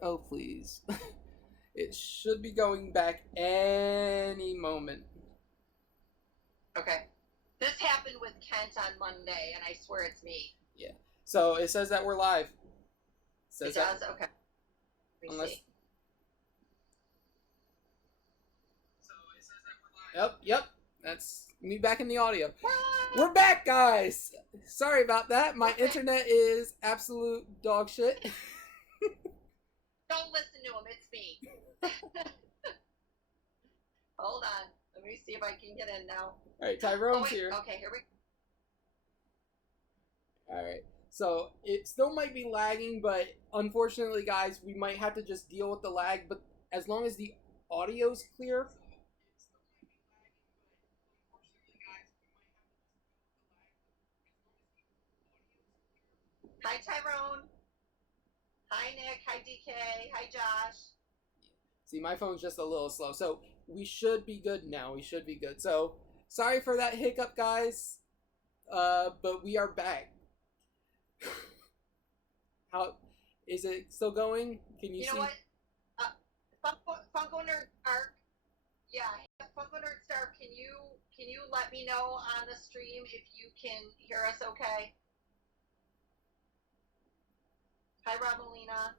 Oh, please. It should be going back any moment. Okay. This happened with Kent on Monday, and I swear it's me. Yeah. So it says that we're live. It does? Okay. Let me Unless. see. Yep. That's me back in the audio. We're back, guys! Sorry about that. My internet is absolute dog shit. Don't listen to him. It's me. Hold on. Let me see if I can get in now. Alright, Tyrone's here. Okay, here we go. Alright. So, it still might be lagging, but unfortunately, guys, we might have to just deal with the lag. But as long as the audio's clear... Hi, Tyrone. Hi, Nick. Hi, DK. Hi, Josh. See, my phone's just a little slow. So, we should be good now. We should be good. So, sorry for that hiccup, guys. But we are back. How is it still going? Can you see? You know what? Funko Nerd Stark. Yeah, Funko Nerd Stark. Can you let me know on the stream if you can hear us? Okay. Hi, Romelina.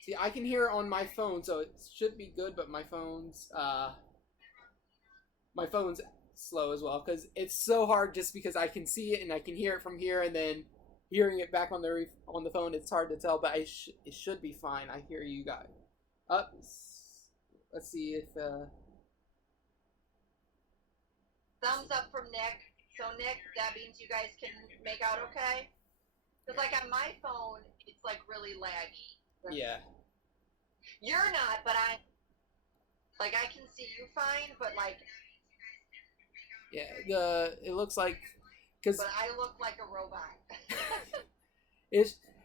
See, I can hear it on my phone, so it should be good. But my phone's slow as well because it's so hard. Just because I can see it and I can hear it from here, and then hearing it back on the phone, it's hard to tell. But it should be fine. I hear you guys. Let's see if. Thumbs up from Nick. So Nick, that means you guys can make out okay. Because like on my phone, it's like really laggy. Yeah. You're not, but I can see you fine, but like. Yeah, it looks like because. But I look like a robot.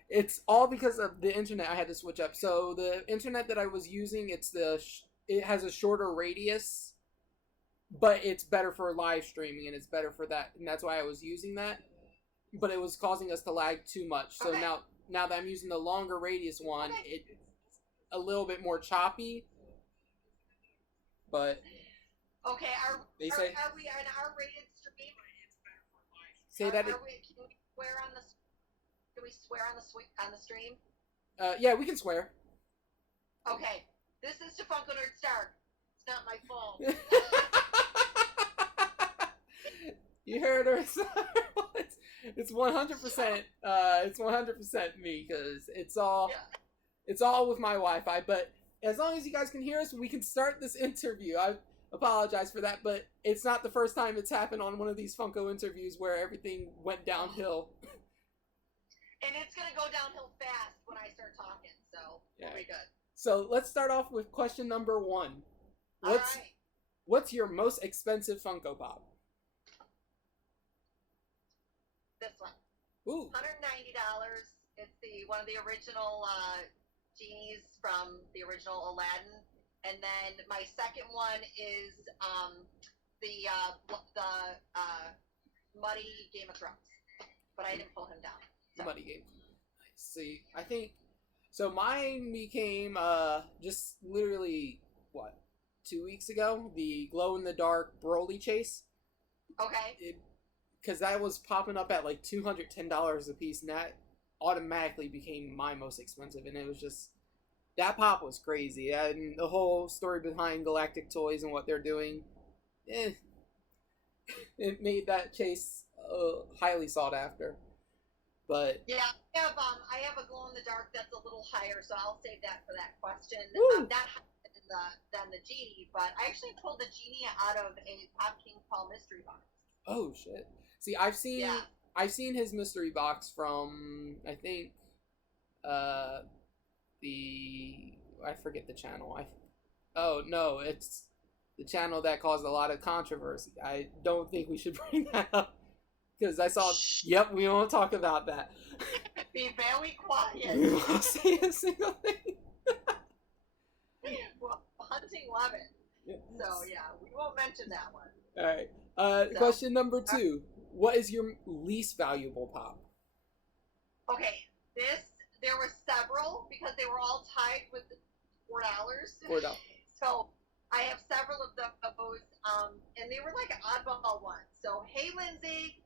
It's all because of the internet. I had to switch up. So the internet that I was using, it has a shorter radius, but it's better for live streaming and it's better for that, and that's why I was using that. But it was causing us to lag too much. So now that I'm using the longer radius one, it's a little bit more choppy. But okay, are we on our rated stream? Say that. Can we swear on the? Can we swear on the stream? Yeah, we can swear. Okay, this is to Funko Nerd Stark. It's not my fault. You heard her. It's 100%. It's 100% me because it's all with my Wi-Fi. But as long as you guys can hear us, we can start this interview. I apologize for that, but it's not the first time it's happened on one of these Funko interviews where everything went downhill. And it's gonna go downhill fast when I start talking, so we'll be good. So let's start off with question number 1. What's your most expensive Funko Pop? This one. Ooh. $190. It's one of the original genies from the original Aladdin, and then my second one is the Muddy Game of Thrones, but I didn't pull him down. So. Muddy Game. I see. I think so. Mine became just literally 2 weeks ago. The glow in the dark Broly chase. Okay. Because that was popping up at like $210 a piece, and that automatically became my most expensive. And it was just that pop was crazy, and the whole story behind Galactic Toys and what they're doing, it made that chase highly sought after. But yeah, I have a glow in the dark that's a little higher, so I'll save that for that question. That higher than the genie, but I actually pulled the genie out of a Pop King Paul mystery box. Oh shit! See, I've seen his mystery box from I think I forget the channel. It's the channel that caused a lot of controversy. I don't think we should bring that up. Because I saw... Yep, we won't talk about that. Be very quiet. We won't say a single thing. Well, hunting love it. Yeah. So, yeah, we won't mention that one. Alright. Question number 2. what is your least valuable pop? Okay, there were several because they were all tied with $4. $4. So I have several of those, and they were like oddball ones. So hey, Lindsay.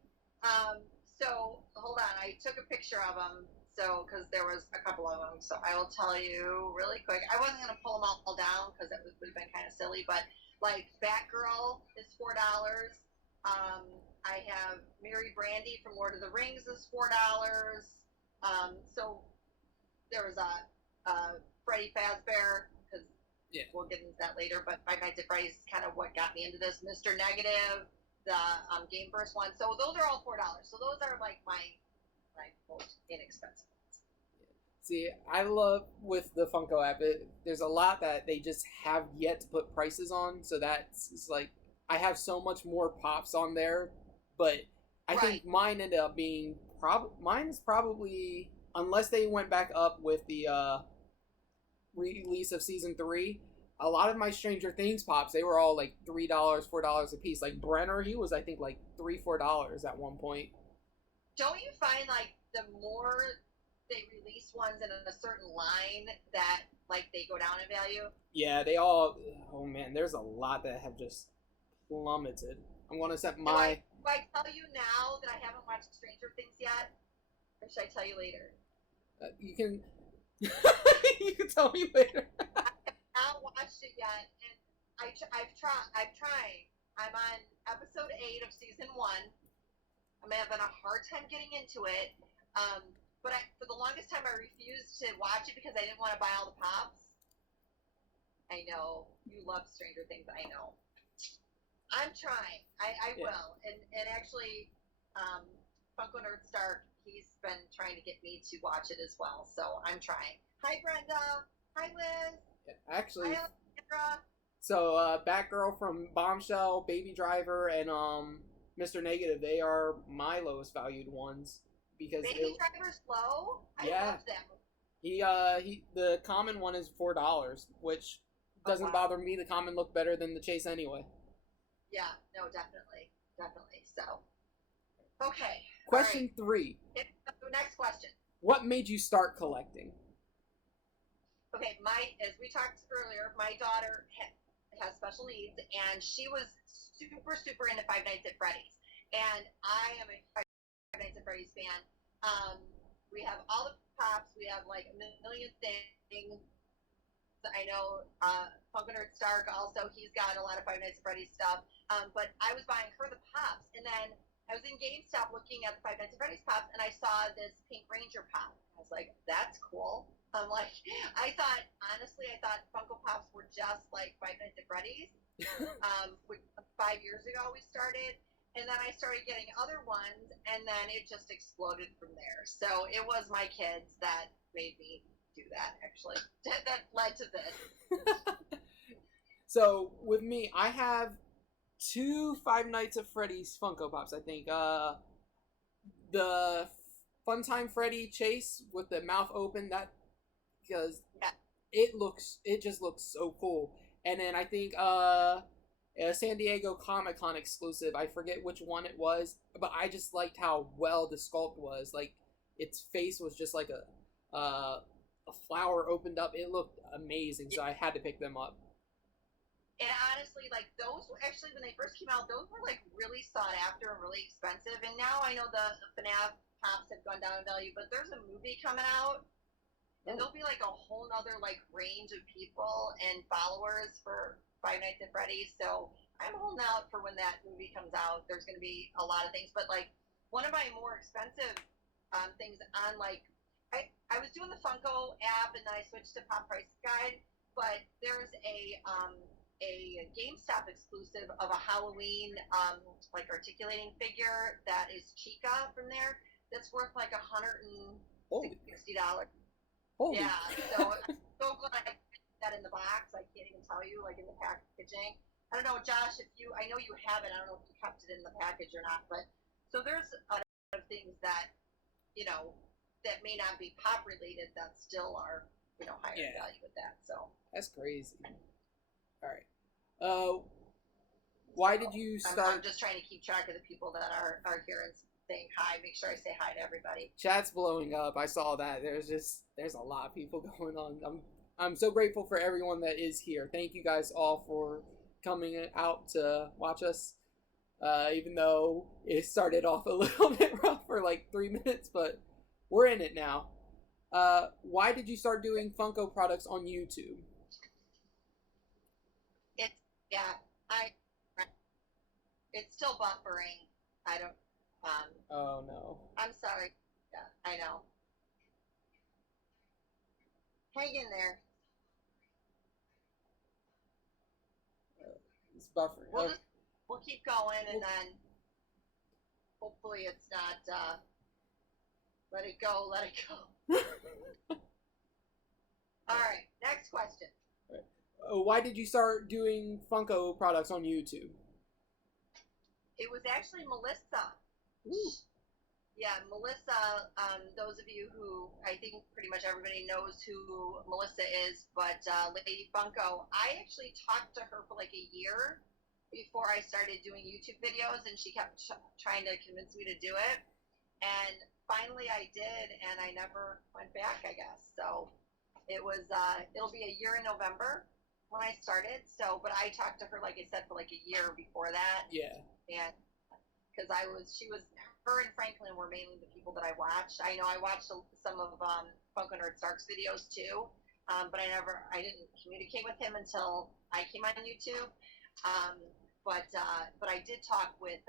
So hold on, I took a picture of them. So because there was a couple of them, so I will tell you really quick. I wasn't gonna pull them all down because that would have been kind of silly, but like Batgirl is $4. I have Mary Brandy from Lord of the Rings is $4. So there was a Freddy Fazbear, because we'll get into that later, but Five Nights at Freddy's is kind of what got me into this. Mr. Negative, the Game First one. So those are all $4. So those are like my most inexpensive ones. See, I love with the Funko app, there's a lot that they just have yet to put prices on, so that's like, I have so much more pops on there, but I think mine ended up being mine is probably, unless they went back up with the release of season 3, a lot of my Stranger Things pops, they were all like $3, $4 a piece. Like Brenner, he was I think like $3-4 at one point. Don't you find like the more they release ones in a certain line that like they go down in value? Yeah, they all. Oh man, there's a lot that have just plummeted. I'm gonna set my. Do I tell you now that I haven't watched Stranger Things yet, or should I tell you later? You can. You can tell me later. I have not watched it yet, and I've tried. I'm on episode 8 of season 1. I'm having a hard time getting into it. But for the longest time, I refused to watch it because I didn't want to buy all the pops. I know you love Stranger Things. I know. I'm trying. I will. And actually, Funko Nerd Stark, he's been trying to get me to watch it as well. So I'm trying. Hi, Brenda. Hi, Liz. Actually. Hi, Alexandra. So, Batgirl from Bombshell, Baby Driver, and Mr. Negative, they are my lowest valued ones because Baby Driver's low. I love them. He the common one is $4, which doesn't bother me. The common look better than the Chase anyway. Yeah, no, definitely. So, okay. Question 3. Next question. What made you start collecting? Okay, as we talked earlier, my daughter has special needs, and she was super into Five Nights at Freddy's. And I am a Five Nights at Freddy's fan. We have all the pops. We have like a million things. I know Funko Nerd Stark also, he's got a lot of Five Nights at Freddy's stuff. But I was buying her the pops, and then I was in GameStop looking at the Five Nights at Freddy's pops, and I saw this Pink Ranger pop. I was like, that's cool. I'm like, honestly, I thought Funko Pops were just like Five Nights at Freddy's. 5 years ago we started, and then I started getting other ones, and then it just exploded from there. So it was my kids that made me do that, actually. That led to this. So with me, I have 2 Five Nights at Freddy's Funko Pops, I think. The Funtime Freddy Chase with the mouth open, that because it just looks so cool. And then I think a San Diego Comic-Con exclusive, I forget which one it was, but I just liked how well the sculpt was. Like its face was just like a flower opened up. It looked amazing, so I had to pick them up. And honestly, like those were actually, when they first came out, those were like really sought after and really expensive. And now I know the FNAF pops have gone down in value, but there's a movie coming out. And there'll be like a whole nother like range of people and followers for Five Nights at Freddy's. So I'm holding out for when that movie comes out. There's going to be a lot of things. But like one of my more expensive things on like, I was doing the Funko app and then I switched to Pop Price Guide. But there's a GameStop exclusive of a Halloween like articulating figure that is Chica from there. That's worth like $160. Holy. Yeah, so glad I put that in the box. I can't even tell you, like in the packaging. I don't know, Josh, I know you have it. I don't know if you kept it in the package or not, but so there's a lot of things that, that may not be pop related that still are, higher value with that. So that's crazy. All right. why did you start? I'm just trying to keep track of the people that are here and saying hi. Make sure I say hi to everybody. Chat's blowing up. I saw that. There's a lot of people going on. I'm so grateful for everyone that is here. Thank you guys all for coming out to watch us. Even though it started off a little bit rough for like 3 minutes, but we're in it now. Why did you start doing Funko products on YouTube? It's still buffering. I don't. Oh no. I'm sorry. Yeah, I know. Hang in there. It's buffering. We'll keep going, and then hopefully it's not. Let it go. Let it go. All right. Next question. Why did you start doing Funko products on YouTube? It was actually Melissa. Ooh. Yeah, Melissa. Those of you who, I think pretty much everybody knows who Melissa is, but Lady Funko, I actually talked to her for like a year before I started doing YouTube videos, and she kept trying to convince me to do it. And finally I did, and I never went back, I guess. So it was, it'll be a year in November when I started. So, but I talked to her, like I said, for like a year before that. Yeah. And because her and Franklin were mainly the people that I watched. I know I watched some of Funko Nerd Stark's videos too, but I didn't communicate with him until I came on YouTube. But I did talk with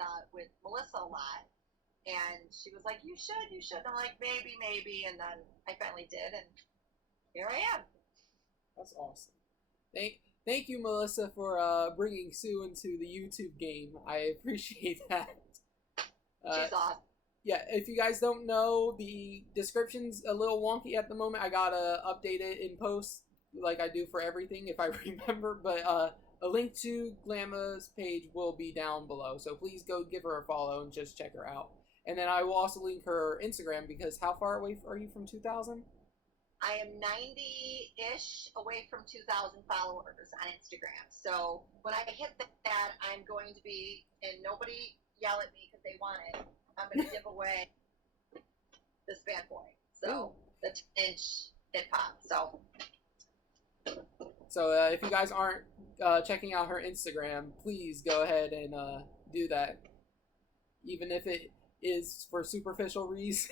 Melissa a lot, and she was like, "You should." I'm like, maybe, and then I finally did, and here I am. That's awesome. Thank you, Melissa, for bringing Sue into the YouTube game. I appreciate that. She's awesome. Yeah, if you guys don't know, the description's a little wonky at the moment. I gotta update it in post, like I do for everything, if I remember. But a link to Glamma's page will be down below, so please go give her a follow and just check her out. And then I will also link her Instagram, because how far away are you from 2,000? I am 90-ish away from 2,000 followers on Instagram. So when I hit that, I'm going to be, and nobody yell at me because they want it, I'm going to give away this bad boy. So the 10-inch hip hop. So if you guys aren't checking out her Instagram, please go ahead and do that, even if it is for superficial reasons.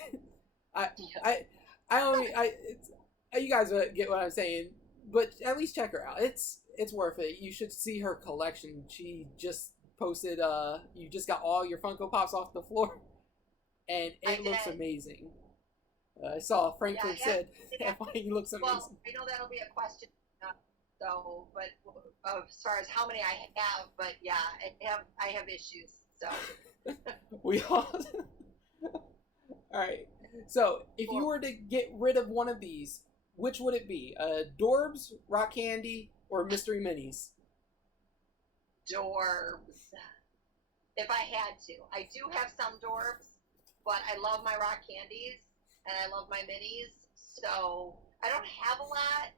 You guys get what I'm saying, but at least check her out. It's worth it. You should see her collection. She just posted, you just got all your Funko Pops off the floor, and it looks amazing. I saw Franklin said, he looks amazing. Well, I know that'll be a question, but as far as how many I have, but yeah, I have issues, so. We all. Alright, so if you were to get rid of one of these, which would it be? Dorbs, Rock Candy, or Mystery Minis? Dorbs. If I had to. I do have some Dorbs, but I love my Rock Candies, and I love my Minis, so I don't have a lot,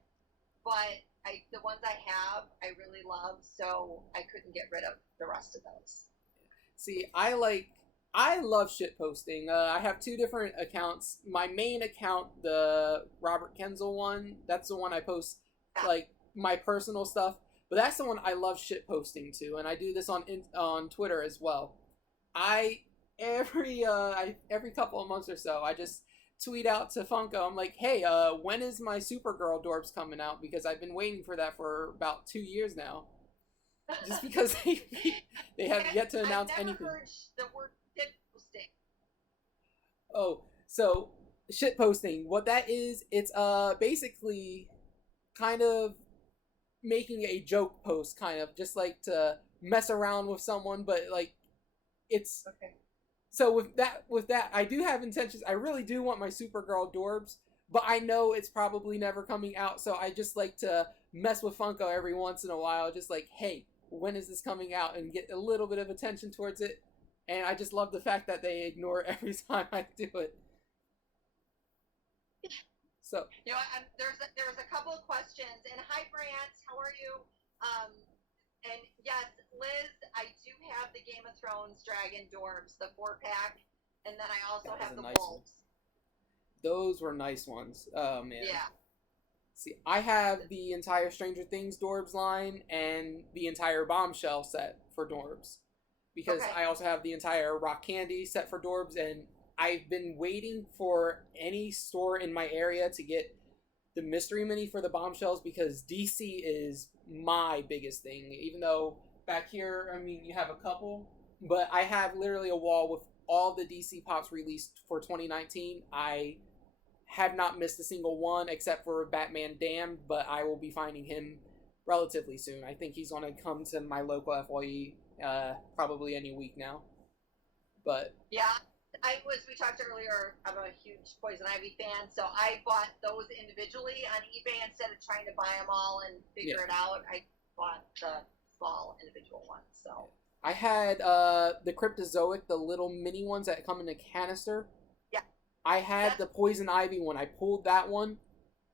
but the ones I have, I really love, so I couldn't get rid of the rest of those. See, I love shit posting. I have two different accounts. My main account, the Robert Kinzel one, that's the one I post like my personal stuff. But that's the one I love shit posting to, and I do this on Twitter as well. Every couple of months or so, I just tweet out to Funko. I'm like, hey, when is my Supergirl Dorbs coming out? Because I've been waiting for that for about 2 years now. Just because they have yet to announce anything. I've never heard the word shit posting. Oh, so shit posting. What that is, it's basically kind of making a joke post, kind of just like to mess around with someone, but like it's okay. So with that, I do have intentions. I really do want my Supergirl Dorbs, but I know it's probably never coming out. So I just like to mess with Funko every once in a while, just like, hey, when is this coming out, and get a little bit of attention towards it. And I just love the fact that they ignore it every time I do it. So there's a couple of questions. And hi, Brant, how are you? And yes, Liz, I do have the Game of Thrones Dragon Dwarves, the 4-pack, and then I also That was have a the nice one. wolves. Those were nice ones. Oh man. Yeah. See, I have the entire Stranger Things Dorbs line and the entire Bombshell set for Dorbs. Because Okay. I also have the entire Rock Candy set for Dorbs, and I've been waiting for any store in my area to get the mystery mini for the Bombshells because DC is my biggest thing. Even though back here, I mean, you have a couple, but I have literally a wall with all the DC Pops released for 2019. I have not missed a single one except for Batman Damned, but I will be finding him relatively soon. I think he's going to come to my local FYE probably any week now. But yeah, we talked earlier, I'm a huge Poison Ivy fan, so I bought those individually on eBay instead of trying to buy them all and figure it out. I bought the small individual ones. So I had the Cryptozoic, the little mini ones that come in a canister. Yeah. I had the Poison Ivy one. I pulled that one,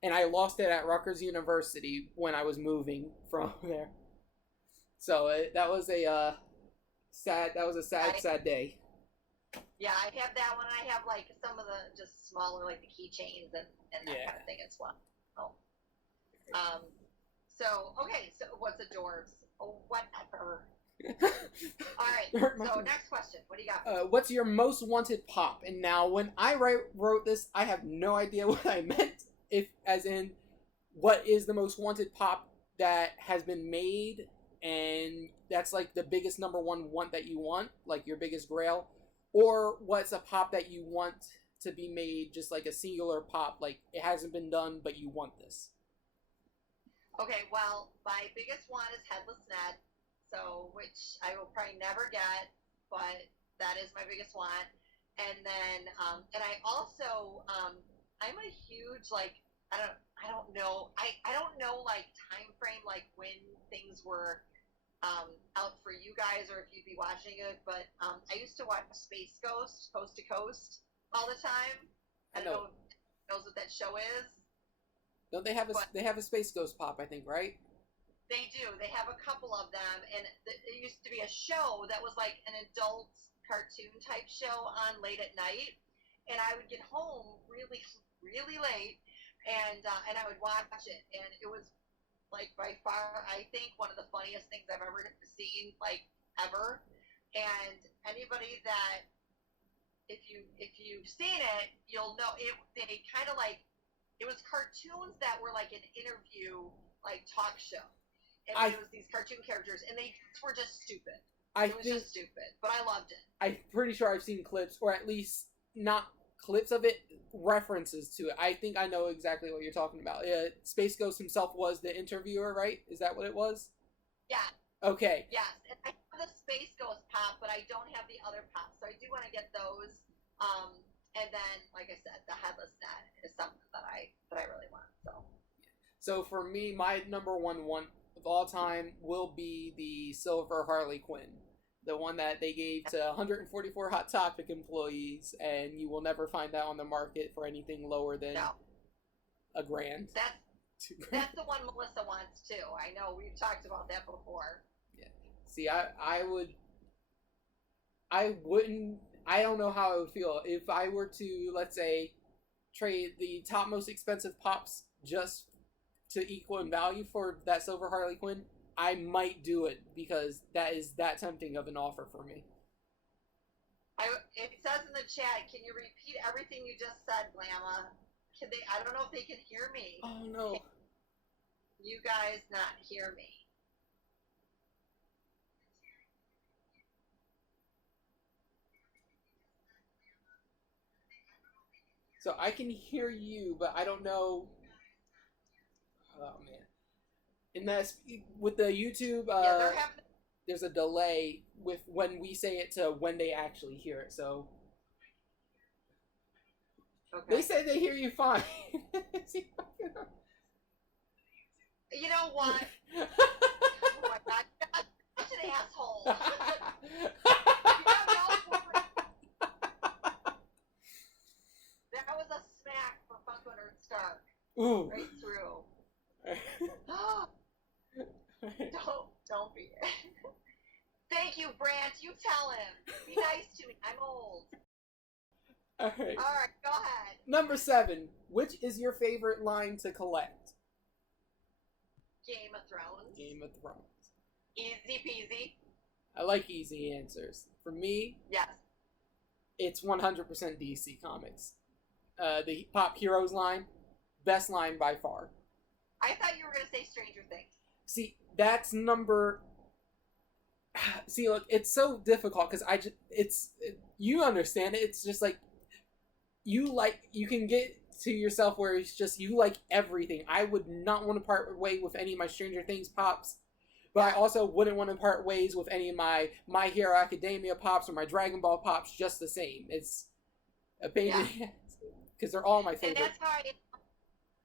and I lost it at Rutgers University when I was moving from there. So that was a sad. That was a sad day. Yeah, I have that one. I have like some of the just smaller, like the keychains and that kind of thing as well. Oh. So okay. So what's a Dorbs? Oh, whatever. All right. So next question. What do you got? What's your most wanted pop? And now, when I wrote this, I have no idea what I meant. If, as in, what is the most wanted pop that has been made, and that's like the biggest number one want that you want, like your biggest grail, or what's a pop that you want to be made, just like a singular pop, like it hasn't been done, but you want this. Okay. Well, my biggest one is Headless Ned. So, which I will probably never get, but that is my biggest one. And then, and I also, I'm a huge I don't know, I don't know like time frame like when things were out for you guys or if you'd be watching it, but I used to watch Space Ghost, Coast to Coast, all the time. I don't know if you knows what that show is. Don't they have they have a Space Ghost pop? I think, right? They do. They have a couple of them, and it used to be a show that was like an adult cartoon type show on late at night, and I would get home really, really late, and I would watch it, and it was like by far, I think, one of the funniest things I've ever seen, like ever. And anybody that if you've seen it, you'll know it. They kind of like it was cartoons that were like an interview, like talk show. And it was these cartoon characters, and they were just stupid. It was just stupid, but I loved it. I'm pretty sure I've seen clips, or at least not clips of it, references to it. I think I know exactly what you're talking about. Space Ghost himself was the interviewer, right? Is that what it was? Yeah. Okay. Yes, and I have the Space Ghost pop, but I don't have the other pop, so I do want to get those. And then, like I said, the Headless Ned is something that I really want. So for me, my number one of all time will be the Silver Harley Quinn, the one that they gave to 144 Hot Topic employees, and you will never find that on the market for anything lower than $1,000. That's the one Melissa wants too. I know we've talked about that before. Yeah. See, I wouldn't. I don't know how I would feel if I were to, let's say, trade the top most expensive pops just to equal in value for that Silver Harley Quinn. I might do it because that is that tempting of an offer for me. It says in the chat, can you repeat everything you just said, Glamma? Can they? I don't know if they can hear me. Oh no! Can you guys not hear me? So I can hear you, but I don't know. Oh man! And that's with the YouTube. There's a delay with when we say it to when they actually hear it. So they say they hear you fine. You know what? Oh my god, that's an asshole. That was a smack for Funko Nerd Stark. Ooh. Right through. Don't be. slim. Be nice to me. I'm old. All right. All right, go ahead. Number 7. Which is your favorite line to collect? Game of Thrones. Game of Thrones. Easy peasy. I like easy answers. For me, Yes. it's 100% DC Comics. The Pop Heroes line, best line by far. I thought you were going to say Stranger Things. See, that's number. See, look, it's so difficult because you understand it. It's just like you can get to yourself where it's just you like everything. I would not want to part way with any of my Stranger Things pops, but I also wouldn't want to part ways with any of my My Hero Academia pops or my Dragon Ball pops. Just the same, it's a pain because they're all my favorite. And that's how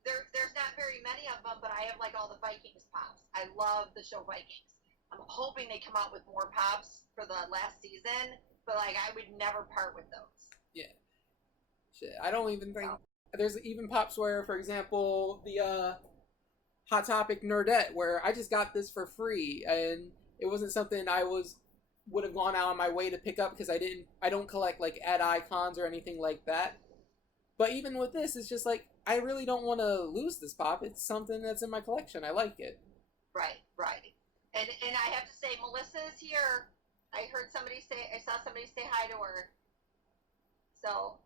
there's not very many of them, but I have like all the Vikings pops. I love the show Vikings. I'm hoping they come out with more pops for the last season, but like I would never part with those. Yeah. Shit, I don't even think there's even pops where, for example, the Hot Topic Nerdette, where I just got this for free, and it wasn't something I would have gone out on my way to pick up because I don't collect like ad icons or anything like that. But even with this, it's just like I really don't want to lose this pop. It's something that's in my collection. I like it. Right. And I have to say, Melissa's here. I saw somebody say hi to her. So,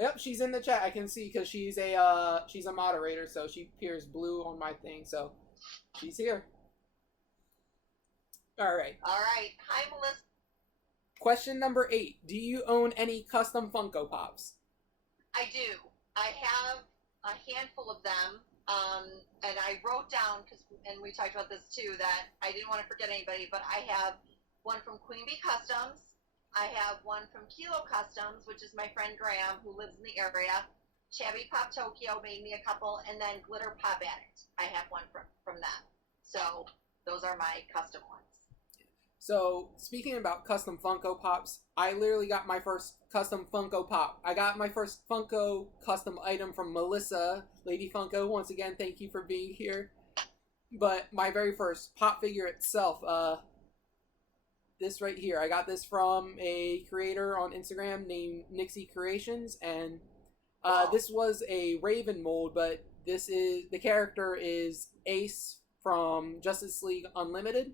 Yep, she's in the chat. I can see because she's a moderator, so she appears blue on my thing. So she's here. All right. Hi, Melissa. Question number 8. Do you own any custom Funko Pops? I do. I have a handful of them. And I wrote down, and we talked about this too, that I didn't want to forget anybody, but I have one from Queen Bee Customs. I have one from Kilo Customs, which is my friend Graham, who lives in the area. Shabby Pop Tokyo made me a couple, and then Glitter Pop Addict. I have one from them. So those are my custom ones. So, speaking about custom Funko Pops, I literally got my first custom Funko Pop. I got my first Funko custom item from Melissa, Lady Funko. Once again, thank you for being here. But my very first pop figure itself, this right here. I got this from a creator on Instagram named Nixie Creations, and this was a Raven mold, but the character is Ace from Justice League Unlimited.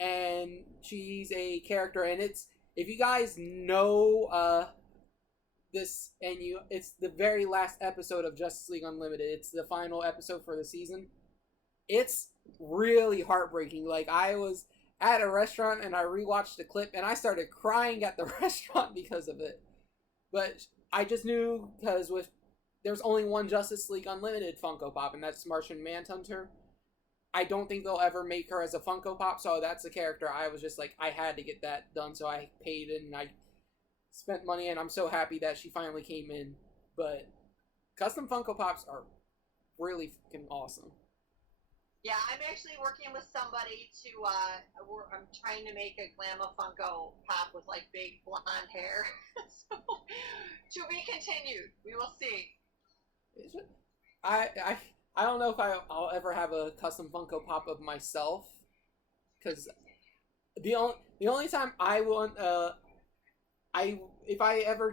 And she's a character, and it's, if you guys know this, and it's the very last episode of Justice League Unlimited. It's the final episode for the season. It's really heartbreaking. Like, I was at a restaurant and I rewatched the clip and I started crying at the restaurant because of it. But I just knew because there's only one Justice League Unlimited Funko Pop, and that's Martian Manhunter. I don't think they'll ever make her as a Funko Pop, so that's a character I was just like, I had to get that done, so I paid it and I spent money, and I'm so happy that she finally came in. But custom Funko Pops are really fucking awesome. Yeah, I'm actually working with somebody I'm trying to make a Glamma Funko Pop with like big blonde hair. So, to be continued. We will see. I don't know if I'll ever have a custom Funko Pop of myself, because the only time I want if I ever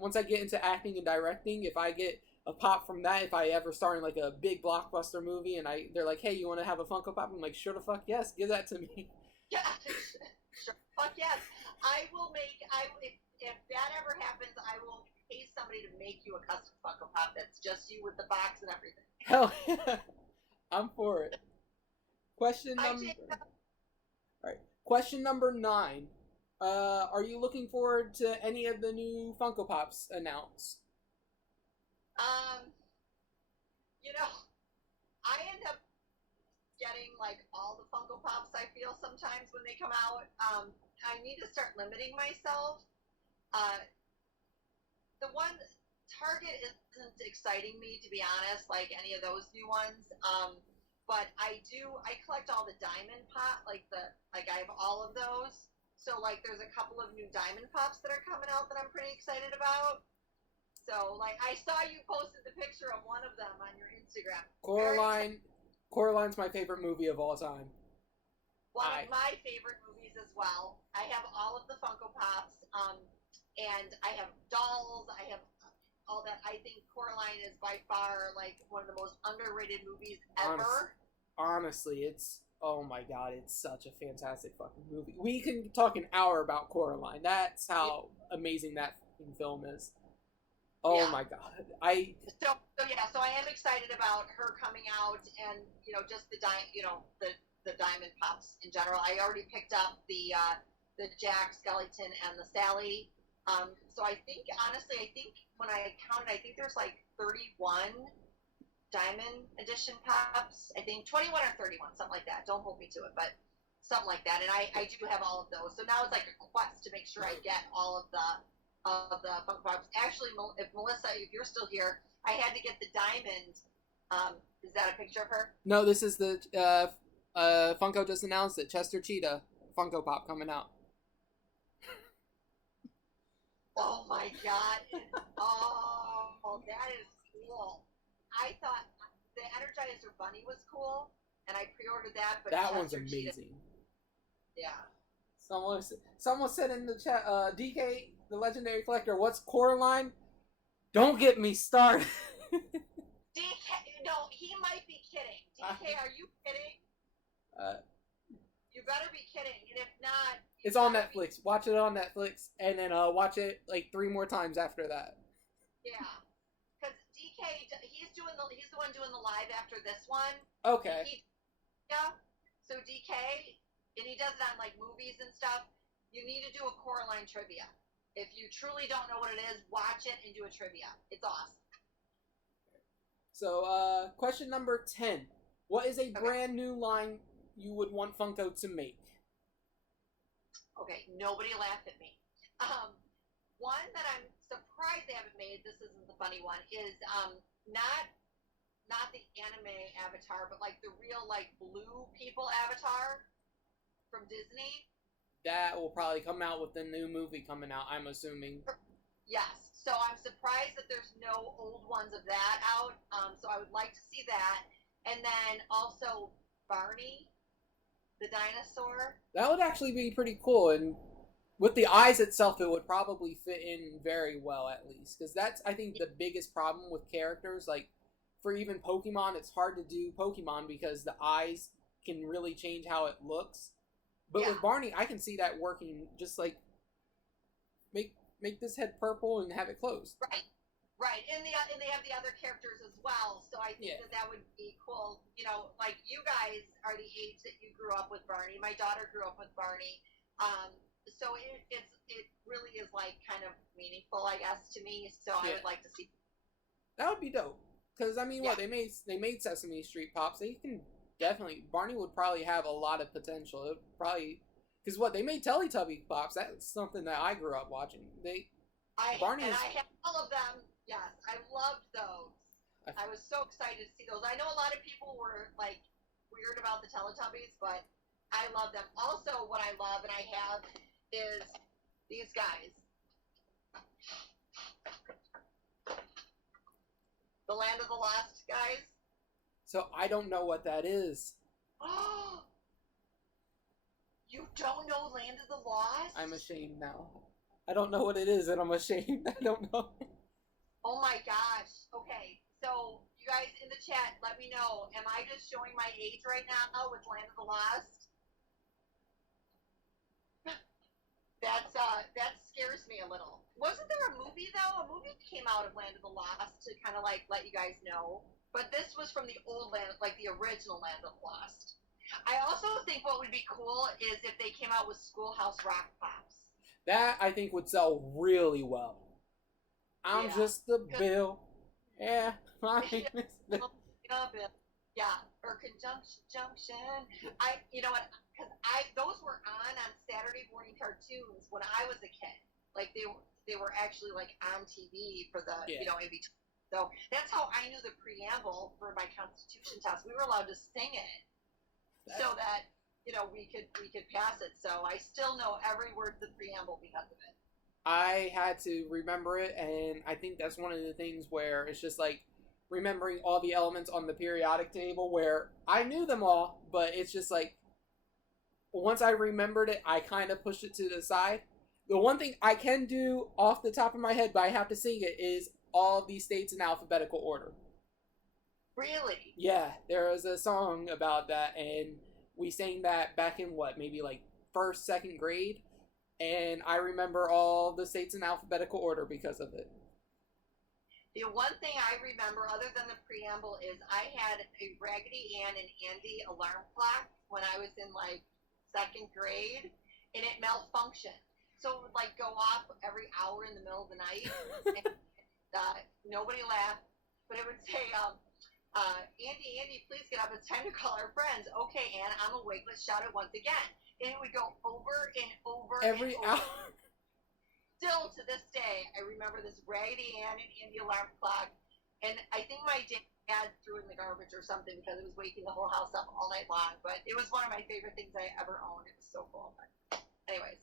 once I get into acting and directing, if I get a pop from that, if I ever star in like a big blockbuster movie and they're like, hey, you want to have a Funko Pop? I'm like, sure the fuck yes, give that to me. Yeah, sure, fuck yes. If that ever happens, I will pay somebody to make you a custom Funko Pop that's just you with the box and everything. Hell yeah. I'm for it. Question number 9. Are you looking forward to any of the new Funko Pops announced? I end up getting like all the Funko Pops, I feel, sometimes when they come out. I need to start limiting myself. The one Target isn't exciting me, to be honest, like any of those new ones. But I collect all the diamond pop, I have all of those. So like there's a couple of new diamond pops that are coming out that I'm pretty excited about. So like I saw you posted the picture of one of them on your Instagram. Coraline's my favorite movie of all time. One of my favorite movies as well. I have all of the Funko Pops, and I have dolls. I have all that. I think Coraline is by far like one of the most underrated movies ever. Honestly, it's oh my god, it's such a fantastic fucking movie. We can talk an hour about Coraline. That's how amazing that fucking film is. Oh my god, so I am excited about her coming out, and just the diamond pops in general. I already picked up the Jack Skellington and the Sally. So I think honestly, when I counted, I think there's like 31 diamond edition pops. I think 21 or 31, something like that. Don't hold me to it, but something like that. And I do have all of those. So now it's like a quest to make sure I get all of the Funko Pops. Actually, if Melissa, if you're still here, I had to get the diamond. Is that a picture of her? No, this is the Funko just announced it. Chester Cheetah Funko Pop coming out. Oh my god! Oh, that is cool. I thought the Energizer Bunny was cool, and I pre-ordered that. But that Chester one's amazing. Cheetah, yeah. Someone said in the chat, DK, the legendary collector, what's Coraline? Don't get me started. DK, no, he might be kidding. DK, are you kidding? You better be kidding. And if not, it's on Netflix. Watch it on Netflix, and then watch it like 3 more times after that. Yeah, because DK, he's the one doing the live after this one. Okay. So DK, and he does it on like movies and stuff. You need to do a Coraline trivia. If you truly don't know what it is, watch it and do a trivia. It's awesome. So, question number 10. What is a brand new line you would want Funko to make? Okay, nobody laugh at me. One that I'm surprised they haven't made, this isn't the funny one, is not the anime Avatar, but like the real like blue people Avatar from Disney. That will probably come out with the new movie coming out, I'm assuming. Yes. So I'm surprised that there's no old ones of that out. So I would like to see that. And then also Barney, the dinosaur. That would actually be pretty cool. And with the eyes itself, it would probably fit in very well, at least. Because that's, I think, the biggest problem with characters. Like, for even Pokemon, it's hard to do Pokemon because the eyes can really change how it looks. But with Barney, I can see that working. Just like make this head purple and have it closed. Right, and they have the other characters as well. So I think that would be cool. Like you guys are the age that you grew up with Barney. My daughter grew up with Barney. So it really is like kind of meaningful, I guess, to me. So I would like to see. That would be dope. Because I mean, they made Sesame Street Pops. They can definitely, Barney would probably have a lot of potential. It probably, because they made Teletubby Pops. That's something that I grew up watching. I have all of them. Yes, I loved those. I was so excited to see those. I know a lot of people were like weird about the Teletubbies, but I love them. Also, what I love and I have is these guys. The Land of the Lost guys. So I don't know what that is. Oh, you don't know Land of the Lost? I'm ashamed now. I don't know what it is, and I'm ashamed. I don't know. Oh my gosh. Okay, so you guys in the chat, let me know. Am I just showing my age right now with Land of the Lost? That scares me a little. Wasn't there a movie though? A movie came out of Land of the Lost to kind of like let you guys know. But this was from the old land, like the original Land of the Lost. I also think what would be cool is if they came out with Schoolhouse Rock Pops. That I think would sell really well. I'm just the Bill. Yeah, my name is Bill. Yeah, or Junction. You know what? Because those were on Saturday morning cartoons when I was a kid. Like they were actually like on TV for the in between. So that's how I knew the preamble for my Constitution test. We were allowed to sing it so that we could pass it. So I still know every word of the preamble because of it. I had to remember it, and I think that's one of the things where it's just like remembering all the elements on the periodic table where I knew them all, but it's just like once I remembered it, I kind of pushed it to the side. The one thing I can do off the top of my head, but I have to sing it, is all these states in alphabetical order. Really? Yeah, there was a song about that, and we sang that back in what, maybe like first, second grade, and I remember all the states in alphabetical order because of it. The one thing I remember, other than the preamble, is I had a Raggedy Ann and Andy alarm clock when I was in like second grade, and it malfunctioned. So it would like go off every hour in the middle of the night, and nobody laughed, but it would say, Andy, please get up. It's time to call our friends. Okay, Ann, I'm awake. Let's shout it once again. And it would go over and over Every and over. hour. Still to this day, I remember this Raggedy Ann and Andy alarm clock. And I think my dad threw it in the garbage or something because it was waking the whole house up all night long. But it was one of my favorite things I ever owned. It was so cool. But anyways,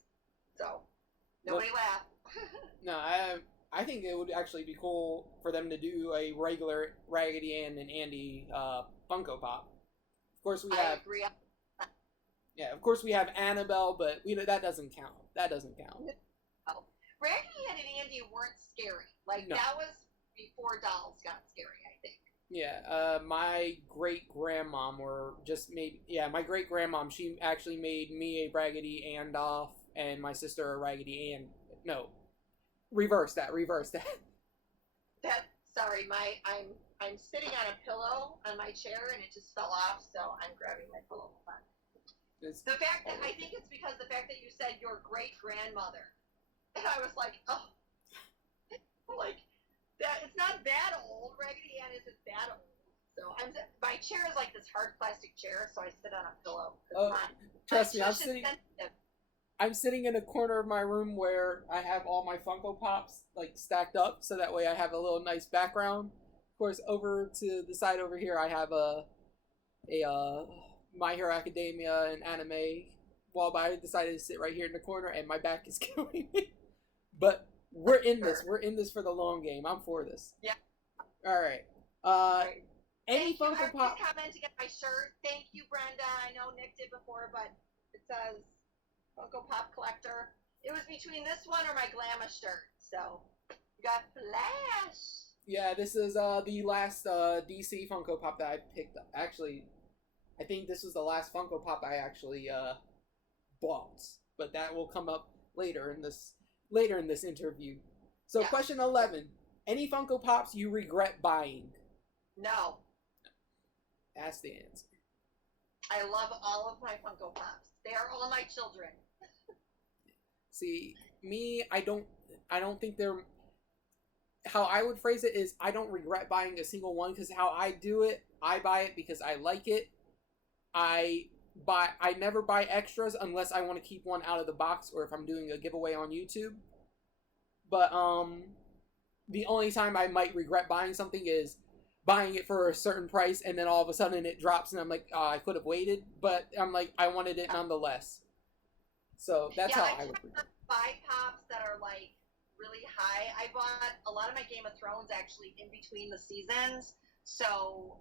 so nobody laughed. No, I think it would actually be cool for them to do a regular Raggedy Ann and Andy Funko Pop. Of course we have. I agree. Yeah, of course we have Annabelle, but that doesn't count. That doesn't count. Oh. Raggedy Ann and Andy weren't scary. Like, no. That was before dolls got scary, I think. Yeah, my great grandmom, or just maybe, yeah, my great grandmom, she actually made me a Raggedy Ann doll, and my sister a Raggedy Ann. No, reverse that. Sorry, I'm sitting on a pillow on my chair, and it just fell off, so I'm grabbing my pillow. The fact that I think it's because the fact that you said your great grandmother. And I was like, oh, like that. It's not that old. Raggedy Ann isn't that old. So my chair is like this hard plastic chair, so I sit on a pillow. Oh, trust me, I'm sitting in a corner of my room where I have all my Funko Pops like stacked up, so that way I have a little nice background. Of course, over to the side over here, I have a My Hero Academia and anime. While I decided to sit right here in the corner, and my back is killing me. But we're in this. We're in this for the long game. I'm for this. Yeah. All right. Right. Any Funko Pop? Commenting on my shirt. Thank you, Brenda. I know Nick did before, but it says Funko Pop Collector. It was between this one or my Glamma shirt. So you got Flash. Yeah, this is the last DC Funko Pop that I picked up. Actually, I think this was the last Funko Pop I actually bought, but that will come up later in this interview. So, yeah. Question 11: any Funko Pops you regret buying? No. That's the answer. I love all of my Funko Pops. They are all my children. See, me, I don't think they're. How I would phrase it is, I don't regret buying a single one, because how I do it, I buy it because I like it. I never buy extras unless I want to keep one out of the box, or if I'm doing a giveaway on YouTube. But the only time I might regret buying something is buying it for a certain price, and then all of a sudden it drops, and I'm like, oh, I could have waited, but I'm like, I wanted it nonetheless. So that's how I would regret. Buy pops that are like really high. I bought a lot of my Game of Thrones actually in between the seasons, so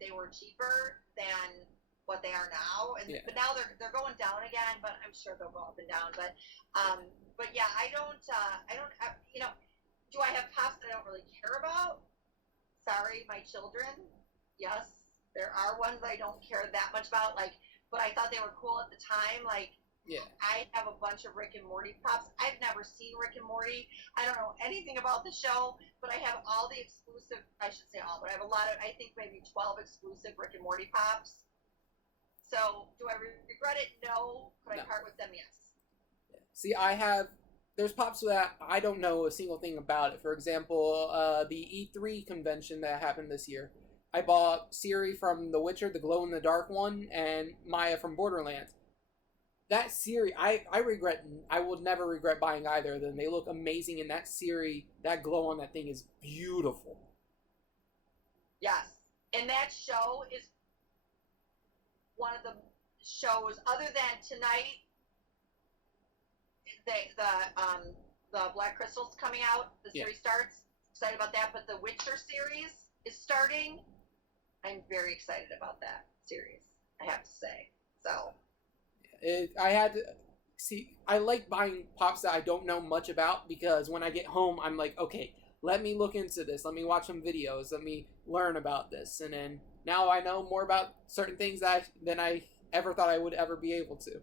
they were cheaper than what they are now, and but now they're going down again. But I'm sure they'll go up and down. But yeah, I don't have, do I have pops that I don't really care about? Sorry, my children. Yes, there are ones I don't care that much about. Like, but I thought they were cool at the time. Like, yeah, I have a bunch of Rick and Morty pops. I've never seen Rick and Morty. I don't know anything about the show, but I have all the exclusive. I should say all, but I have a lot of. I think maybe 12 exclusive Rick and Morty pops. So, do I regret it? No. Could I part with them? Yes. See, there's pops that I don't know a single thing about it. For example, the E3 convention that happened this year, I bought Ciri from The Witcher, the glow-in-the-dark one, and Maya from Borderlands. That Ciri, I will never regret buying either of them. They look amazing, and that Ciri, that glow on that thing is beautiful. Yes. And that show is one of the shows, other than tonight, the Black Crystal's coming out. The series starts. Excited about that. But the Witcher series is starting. I'm very excited about that series, I have to say. So, I had to see. I like buying pops that I don't know much about because when I get home, I'm like, okay, let me look into this. Let me watch some videos. Let me learn about this, and then now I know more about certain things than I ever thought I would ever be able to.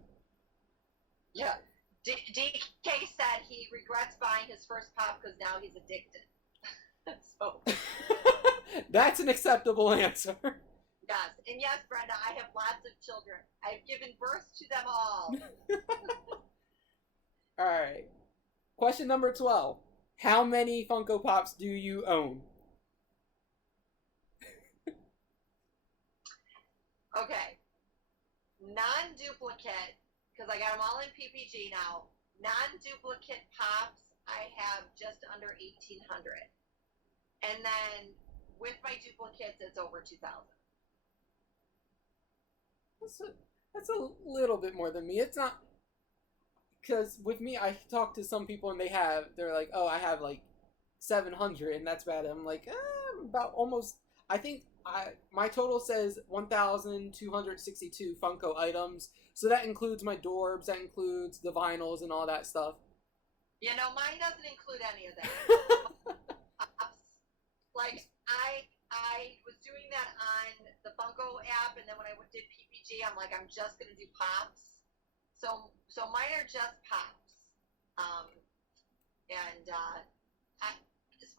Yeah. DK said he regrets buying his first pop because now he's addicted. So. That's an acceptable answer. Yes, and yes, Brenda, I have lots of children. I've given birth to them all. All right. Question number 12. How many Funko Pops do you own? Okay. Non-duplicate, because I got them all in PPG now. Non-duplicate pops, I have just under 1,800. And then with my duplicates, it's over 2,000. That's a little bit more than me. It's not, because with me, I talk to some people and they're like, oh, I have like 700, and that's bad. I'm like, about almost. I think my total says 1,262 Funko items. So that includes my Dorbs, that includes the vinyls and all that stuff. You know, mine doesn't include any of that. Like I was doing that on the Funko app, and then when I did PPG, I'm like, I'm just gonna do pops. So mine are just pops.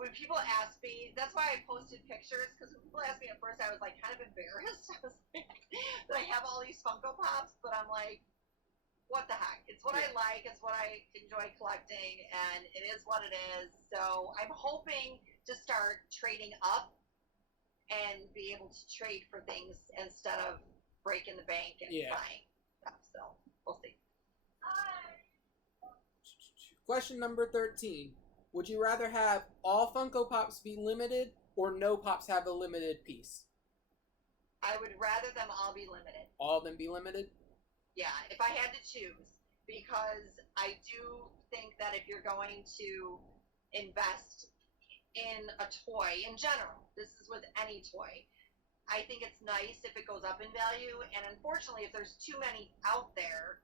When people ask me, that's why I posted pictures, because when people asked me at first, I was like kind of embarrassed. I was like, that I have all these Funko Pops, but I'm like, what the heck? It's what I like. It's what I enjoy collecting, and it is what it is. So I'm hoping to start trading up and be able to trade for things instead of breaking the bank and buying stuff. So we'll see. Question number 13. Would you rather have all Funko Pops be limited or no Pops have a limited piece? I would rather them all be limited. All of them be limited? Yeah, if I had to choose, because I do think that if you're going to invest in a toy in general, this is with any toy, I think it's nice if it goes up in value, and unfortunately, if there's too many out there,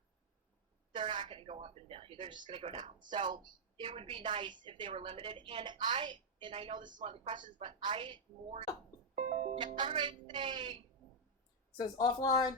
they're not going to go up in value. They're just going to go down. So it would be nice if they were limited. And I know this is one of the questions, but everybody's saying. Says offline.